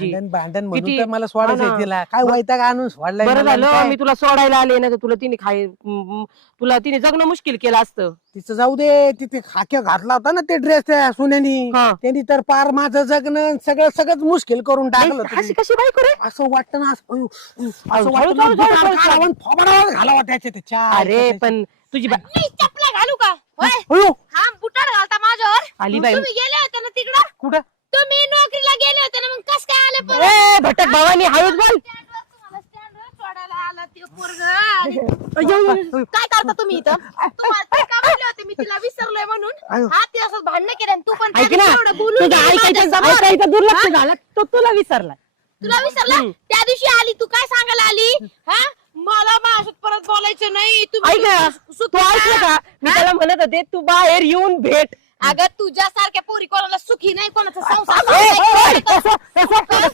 भांडण म्हणून किती- तर मला सोडायचं हा ना. तिला काय वैताग आणून सोडलाय बरं मला आणि झालं काय. मी तुला सोडायला आले ना तुला तिने तुला तिने जगणं मुश्किल केलं असतं. तिचं जाऊ दे तिथे खाक्या घातला होता ना ते ड्रेस त्या सुनेनी हा. त्यांनी तर पार माझं जगणं सगळंच मुश्किल करून टाकलं अशी तुम्ही. कशी बायको रे? असं वाटतं ना असं वाटतं हळू- ना, हळू- बुटावर हळू- हळू- काढावं आणि थोबाडावर घालावं त्याच्या अरे पण तुझी मी चपला घालू का होय अयो, हा बुटाड घालता माझ्यावर आली मग बाई. तुम्ही गेले होते ना तिकडं कुठं तुम्ही नोकरीला गेले होते ना मग कस काय आले परत? ए भटक भावानी हळूच बोल. स्टँडवर तुम्हाला स्टँडवर सोडायला आला ते पोरग काय करता तुम्ही इथं तुम्हाला ते का म्हणले होते मी तिला विसरलोय म्हणून हा ते असं भांडण केलं आणि तू पण त्या ऐक ना दिवशी एवढं बोलून तुझं गेली माझ्यासमोर. ऐकायचं दुर्लक्ष झालं तो तुला विसरला. तुला विसरला त्या दिवशी आली तू काय सांगायला आली हा मला माझ्यासोबत परत बोलायचं नाही ऐक ना तू ऐकलं का मी त्याला म्हणत होते तू बाहेर येऊन भेट. अगं तुझ्यासारख्या पोरी कोणाला सुखी नाही कोणाचा संसार ए, ए, नाही.